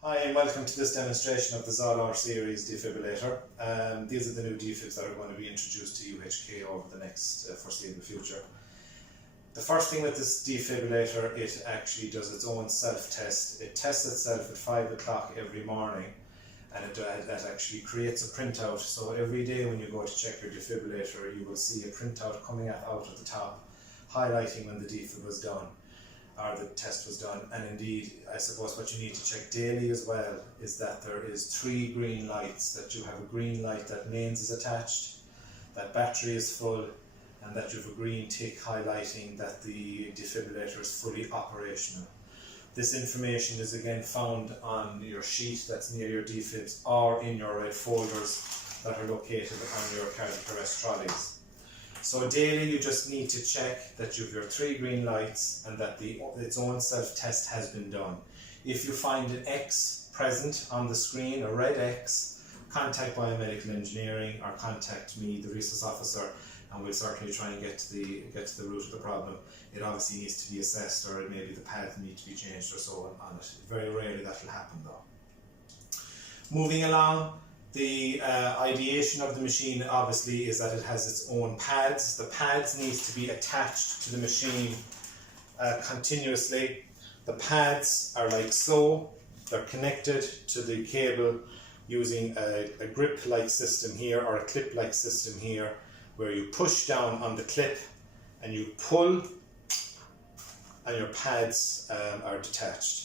Hi and welcome to this demonstration of the Zoll R Series defibrillator. These are the new defibs that are going to be introduced to UHK over the next foreseeable future. The first thing with this defibrillator, it actually does its own self-test. It tests itself at 5 o'clock every morning, and that actually creates a printout. So every day when you go to check your defibrillator, you will see a printout coming out of the top, highlighting when the defib was done, or the test was done. And indeed, I suppose what you need to check daily as well is that there is 3 green lights, that you have a green light that mains is attached, that battery is full, and that you have a green tick highlighting that the defibrillator is fully operational. This information is again found on your sheet that's near your defibs or in your red folders that are located on your cardiac arrest trolleys. So daily you just need to check that you have your 3 green lights and that its own self-test has been done. If you find an X present on the screen, a red X, contact biomedical engineering or contact me, the resource officer, and we'll certainly try and get to the root of the problem. It obviously needs to be assessed, or maybe the pads need to be changed or so on it. Very rarely that will happen though. Moving along, the ideation of the machine obviously is that it has its own pads. The pads need to be attached to the machine continuously. The pads are like so. They're connected to the cable using a grip-like system here, or a clip-like system here, where you push down on the clip and you pull and your pads are detached.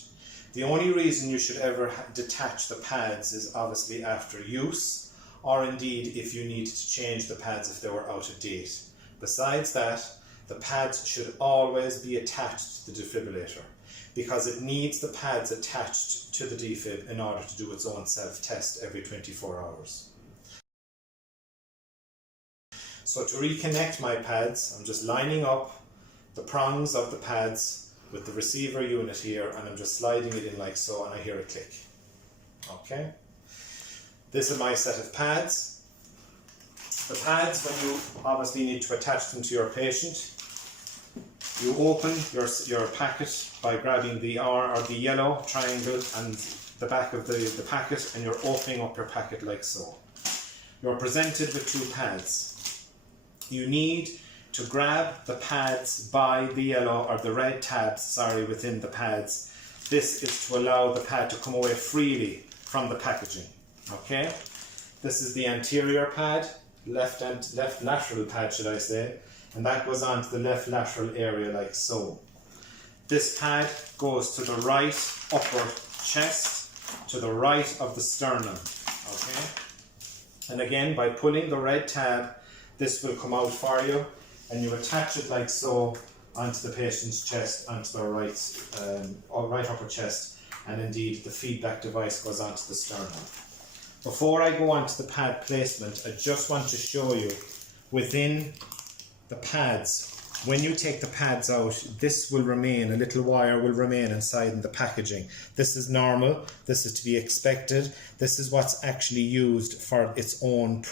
The only reason you should ever detach the pads is obviously after use, or indeed if you need to change the pads if they were out of date. Besides that, the pads should always be attached to the defibrillator, because it needs the pads attached to the defib in order to do its own self-test every 24 hours. So to reconnect my pads, I'm just lining up the prongs of the pads with the receiver unit here, and I'm just sliding it in like so, and I hear a click. Okay. This is my set of pads. The pads, when you obviously need to attach them to your patient, you open your packet by grabbing the R or the yellow triangle and the back of the packet, and you're opening up your packet like so. You're presented with 2 pads. You need to grab the pads by the yellow or the red tabs, within the pads. This is to allow the pad to come away freely from the packaging. Okay? This is the anterior pad, left lateral pad should I say, and that goes on to the left lateral area like so. This pad goes to the right upper chest, to the right of the sternum. Okay? And again, by pulling the red tab, this will come out for you, and you attach it like so onto the patient's chest, onto the right upper chest, and indeed the feedback device goes onto the sternum. Before I go on to the pad placement, I just want to show you within the pads, when you take the pads out, this will remain, a little wire will remain inside in the packaging. This is normal, this is to be expected. This is what's actually used for its own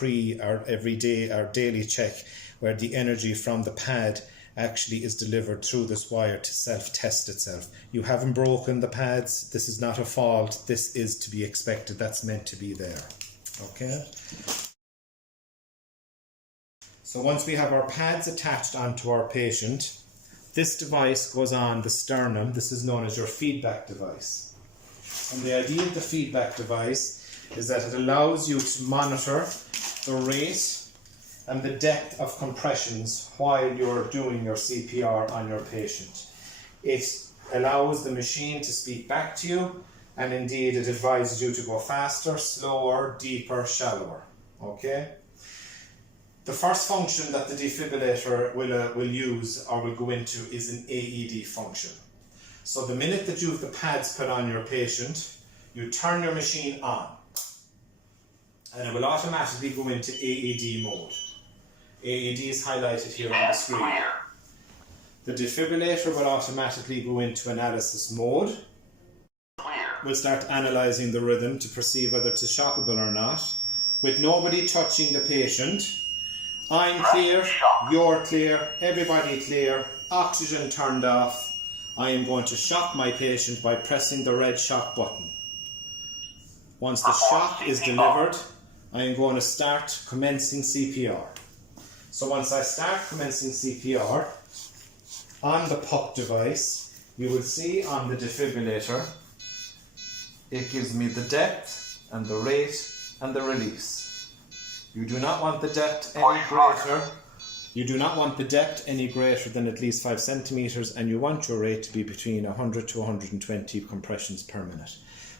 or everyday or daily check, where the energy from the pad actually is delivered through this wire to self-test itself. You haven't broken the pads, this is not a fault, this is to be expected, that's meant to be there. Okay? So once we have our pads attached onto our patient, this device goes on the sternum. This is known as your feedback device. And the idea of the feedback device is that it allows you to monitor the rate and the depth of compressions while you're doing your CPR on your patient. It allows the machine to speak back to you, and indeed it advises you to go faster, slower, deeper, shallower. Okay? The first function that the defibrillator will use or will go into is an AED function. So the minute that you have the pads put on your patient, you turn your machine on, and it will automatically go into AED mode. AED is highlighted here on the screen. The defibrillator will automatically go into analysis mode. We'll start analysing the rhythm to perceive whether it's shockable or not. With nobody touching the patient, I'm clear, you're clear, everybody clear, oxygen turned off. I am going to shock my patient by pressing the red shock button. Once the shock is delivered, I am going to start commencing CPR. So once I start commencing CPR, on the puck device, you will see on the defibrillator, it gives me the depth and the rate and the release. You do not want the depth any greater. You do not want the depth any greater than at least 5 centimeters, and you want your rate to be between 100 to 120 compressions per minute.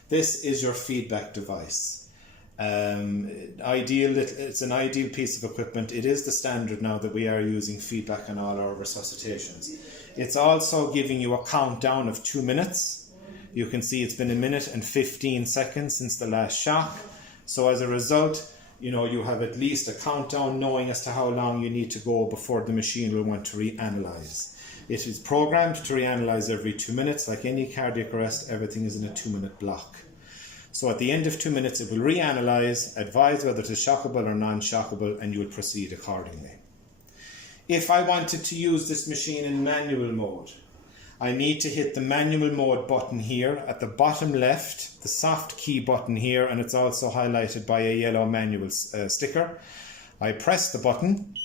This is your feedback device. It's an ideal piece of equipment. It is the standard now that we are using feedback on all our resuscitations. It's also giving you a countdown of 2 minutes. You can see it's been 1 minute and 15 seconds since the last shock. So as a result, you have at least a countdown knowing as to how long you need to go before the machine will want to reanalyze. It is programmed to reanalyze every 2 minutes. Like any cardiac arrest, everything is in a 2-minute block. So at the end of 2 minutes, it will reanalyze, advise whether it is shockable or non-shockable, and you will proceed accordingly. If I wanted to use this machine in manual mode, I need to hit the manual mode button here at the bottom left, the soft key button here, and it's also highlighted by a yellow manual sticker. I press the button.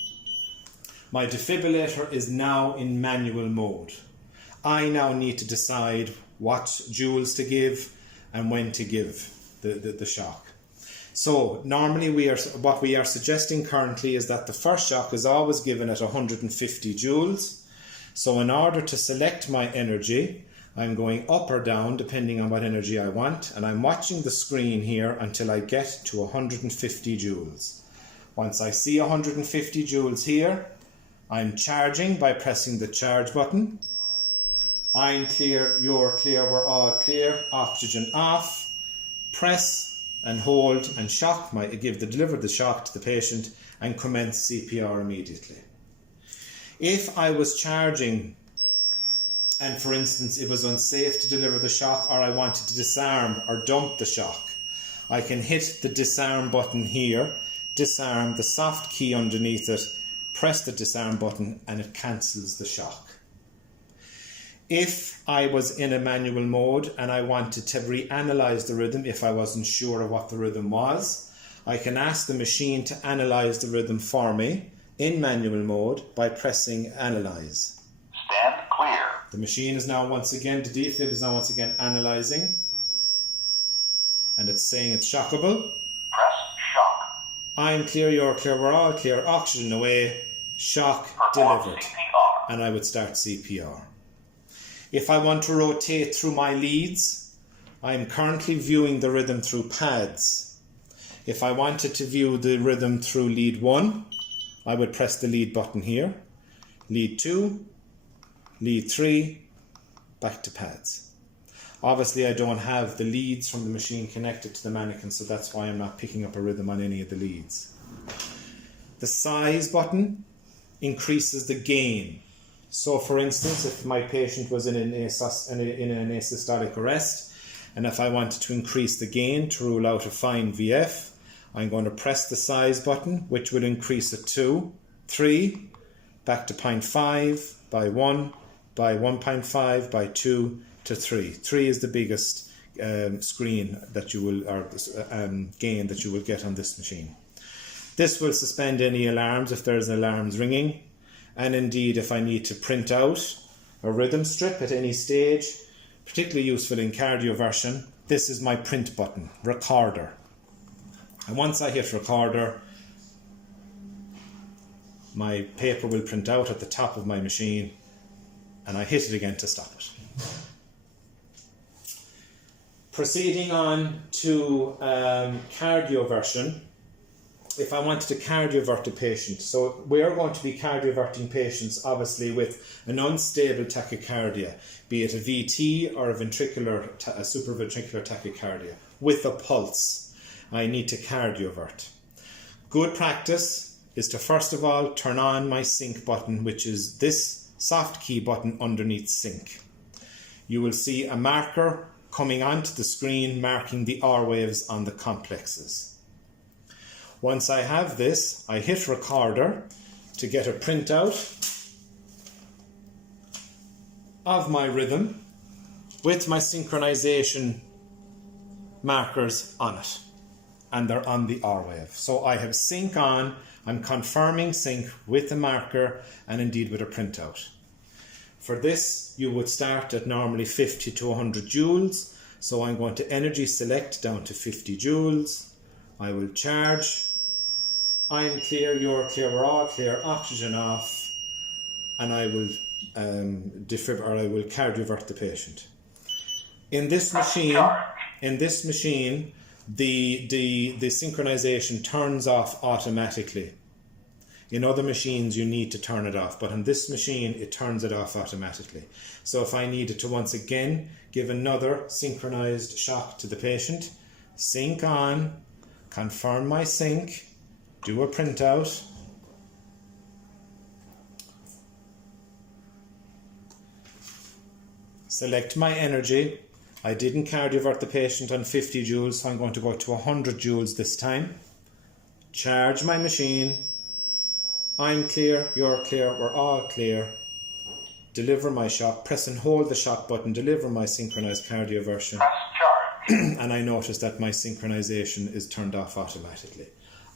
My defibrillator is now in manual mode. I now need to decide what joules to give and when to give the shock. So normally what we are suggesting currently is that the first shock is always given at 150 joules. So in order to select my energy, I'm going up or down depending on what energy I want, and I'm watching the screen here until I get to 150 joules. Once I see 150 joules here, I'm charging by pressing the charge button. I'm clear, you're clear, we're all clear. Oxygen off. Press and hold and shock, deliver the shock to the patient and commence CPR immediately. If I was charging and, for instance, it was unsafe to deliver the shock, or I wanted to disarm or dump the shock, I can hit the disarm button here, disarm, the soft key underneath it, press the disarm button, and it cancels the shock. If I was in a manual mode and I wanted to reanalyze the rhythm, if I wasn't sure of what the rhythm was, I can ask the machine to analyze the rhythm for me in manual mode by pressing analyze. Stand clear. The machine is now the defib is now once again analyzing, and it's saying it's shockable. Press shock. I'm clear, you're clear, we're all clear. Oxygen away, shock delivered. CPR. And I would start CPR. If I want to rotate through my leads, I am currently viewing the rhythm through pads. If I wanted to view the rhythm through lead 1, I would press the lead button here. Lead 2, lead 3, back to pads. Obviously I don't have the leads from the machine connected to the mannequin, so that's why I'm not picking up a rhythm on any of the leads. The size button increases the gain. So for instance, if my patient was in an asystolic arrest, and if I wanted to increase the gain to rule out a fine VF, I'm going to press the size button, which will increase it to 3, back to 0.5, by 1, by 1.5, by 2 to 3. 3 is the biggest screen that you will, or gain that you will get on this machine. This will suspend any alarms if there's alarms ringing. And indeed, if I need to print out a rhythm strip at any stage, particularly useful in cardioversion, this is my print button, recorder. And once I hit recorder, my paper will print out at the top of my machine, and I hit it again to stop it. Proceeding on to cardioversion. If I wanted to cardiovert a patient, so we are going to be cardioverting patients obviously with an unstable tachycardia, be it a VT or a supraventricular tachycardia, with a pulse. I need to cardiovert. Good practice is to first of all turn on my sync button, which is this soft key button underneath sync. You will see a marker coming onto the screen marking the R waves on the complexes. Once I have this, I hit recorder to get a printout of my rhythm with my synchronization markers on it, and they're on the R wave. So I have sync on, I'm confirming sync with the marker and indeed with a printout. For this, you would start at normally 50 to 100 joules. So I'm going to energy select down to 50 joules. I will charge. I'm clear, you're clear, we're all clear, oxygen off, and I will I will cardiovert the patient. In this machine, the synchronization turns off automatically. In other machines, you need to turn it off, but on this machine, it turns it off automatically. So if I needed to once again give another synchronized shock to the patient, sync on, confirm my sync, do a printout, select my energy. I didn't cardiovert the patient on 50 joules, so I'm going to go to 100 joules this time. Charge my machine. I'm clear, you're clear, we're all clear. Deliver my shock, press and hold the shock button, deliver my synchronized cardioversion. Press charge. And I notice that my synchronization is turned off automatically.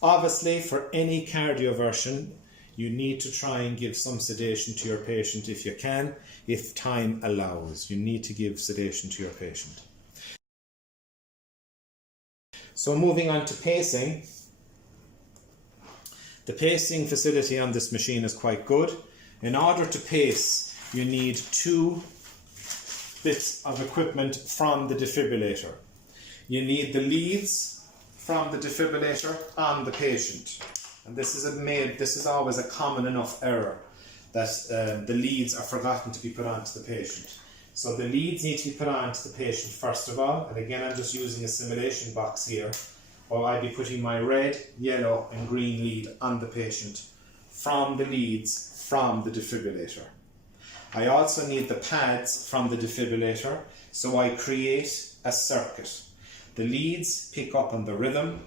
Obviously, for any cardioversion, you need to try and give some sedation to your patient if you can, if time allows. You need to give sedation to your patient. So moving on to pacing. The pacing facility on this machine is quite good. In order to pace, you need 2 bits of equipment from the defibrillator. You need the leads from the defibrillator on the patient. And this is always a common enough error that the leads are forgotten to be put onto the patient. So the leads need to be put onto the patient first of all. And again, I'm just using a simulation box here. Or I'd be putting my red, yellow and green lead on the patient from the leads from the defibrillator. I also need the pads from the defibrillator, so I create a circuit. The leads pick up on the rhythm.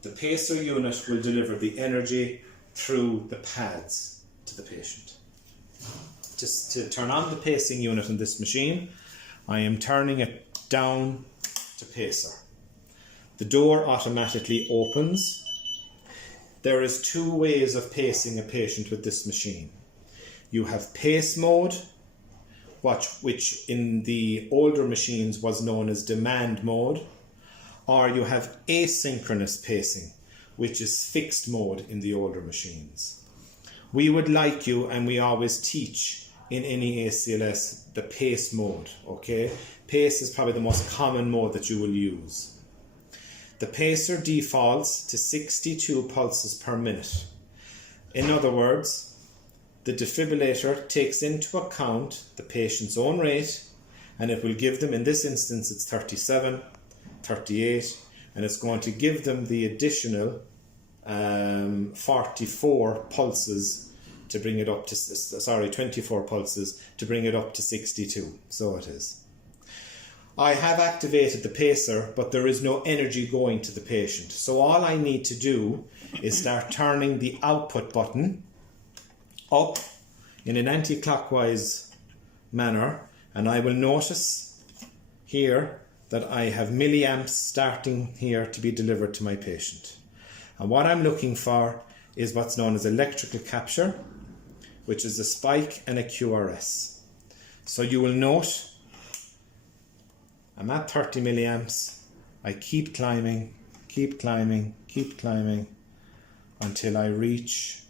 The pacer unit will deliver the energy through the pads to the patient. Just to turn on the pacing unit in this machine, I am turning it down to pacer. The door automatically opens. There is 2 ways of pacing a patient with this machine. You have pace mode, which in the older machines was known as demand mode, or you have asynchronous pacing, which is fixed mode in the older machines. We would like you, and we always teach in any ACLS, the pace mode, okay? Pace is probably the most common mode that you will use. The pacer defaults to 62 pulses per minute. In other words, the defibrillator takes into account the patient's own rate, and it will give them, in this instance it's 37, 38, and it's going to give them the additional 44 pulses to bring it up to, 24 pulses to bring it up to 62. So it is. I have activated the pacer, but there is no energy going to the patient. So all I need to do is start turning the output button up in an anti-clockwise manner, and I will notice here that I have milliamps starting here to be delivered to my patient. And what I'm looking for is what's known as electrical capture, which is a spike and a QRS. So you will note I'm at 30 milliamps. I keep climbing until I reach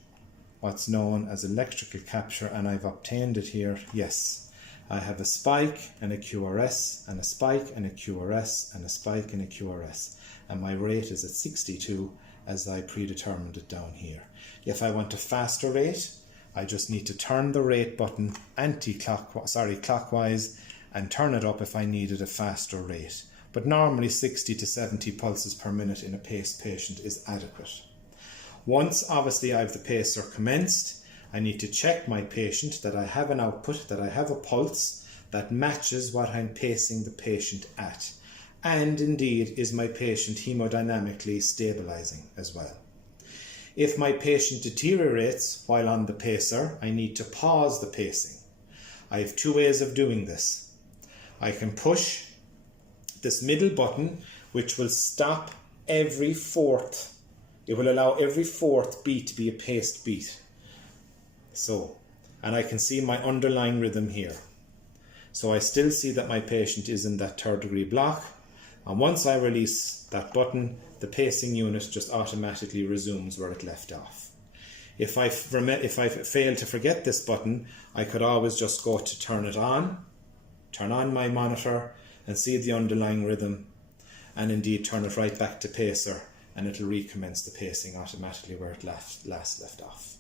what's known as electrical capture, and I've obtained it here. Yes, I have a spike and a QRS and a spike and a QRS and a spike and a QRS, and my rate is at 62 as I predetermined it down here. If I want a faster rate, I just need to turn the rate button clockwise and turn it up if I needed a faster rate. But normally 60 to 70 pulses per minute in a paced patient is adequate. Once obviously I have the pacer commenced, I need to check my patient that I have an output, that I have a pulse that matches what I'm pacing the patient at. And indeed, is my patient hemodynamically stabilizing as well. If my patient deteriorates while on the pacer, I need to pause the pacing. I have 2 ways of doing this. I can push this middle button, which will stop every fourth. It will allow every fourth beat to be a paced beat. So, and I can see my underlying rhythm here. So I still see that my patient is in that 3rd degree block. And once I release that button, the pacing unit just automatically resumes where it left off. If I fail to forget this button, I could always just go to turn on my monitor and see the underlying rhythm, and indeed turn it right back to pacer, and it'll recommence the pacing automatically where it last left off.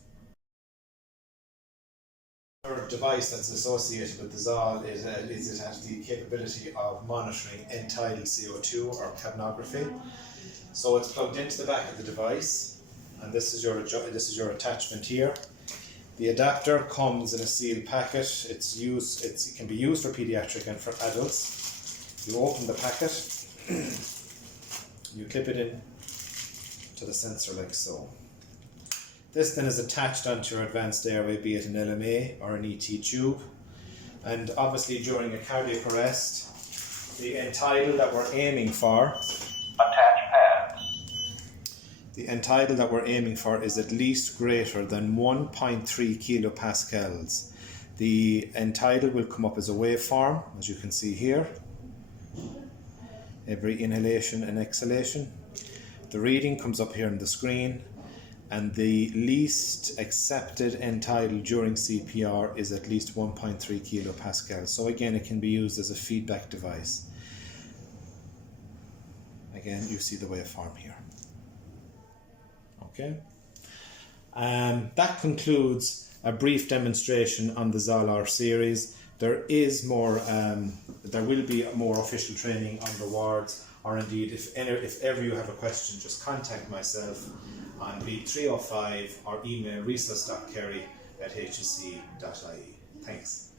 Our device that's associated with the Zoll is it has the capability of monitoring end-tidal CO2 or capnography. So it's plugged into the back of the device, and this is your attachment here. The adapter comes in a sealed packet. It can be used for pediatric and for adults. You open the packet, you clip it in to the sensor like so. This then is attached onto your advanced airway, be it an LMA or an ET tube. And obviously during a cardiac arrest, the end tidal that we're aiming for, the end tidal that we're aiming for is at least greater than 1.3 kilopascals. The end tidal will come up as a waveform, as you can see here. Every inhalation and exhalation. The reading comes up here on the screen, and the least accepted end tidal during CPR is at least 1.3 kilopascals. So again, it can be used as a feedback device. Again, you see the waveform here. Okay. That concludes a brief demonstration on the Zoll R Series. There is more. There will be more official training on the wards, or indeed, if ever you have a question, just contact myself on beat 305 or email resus.kerry@hsc.ie. Thanks.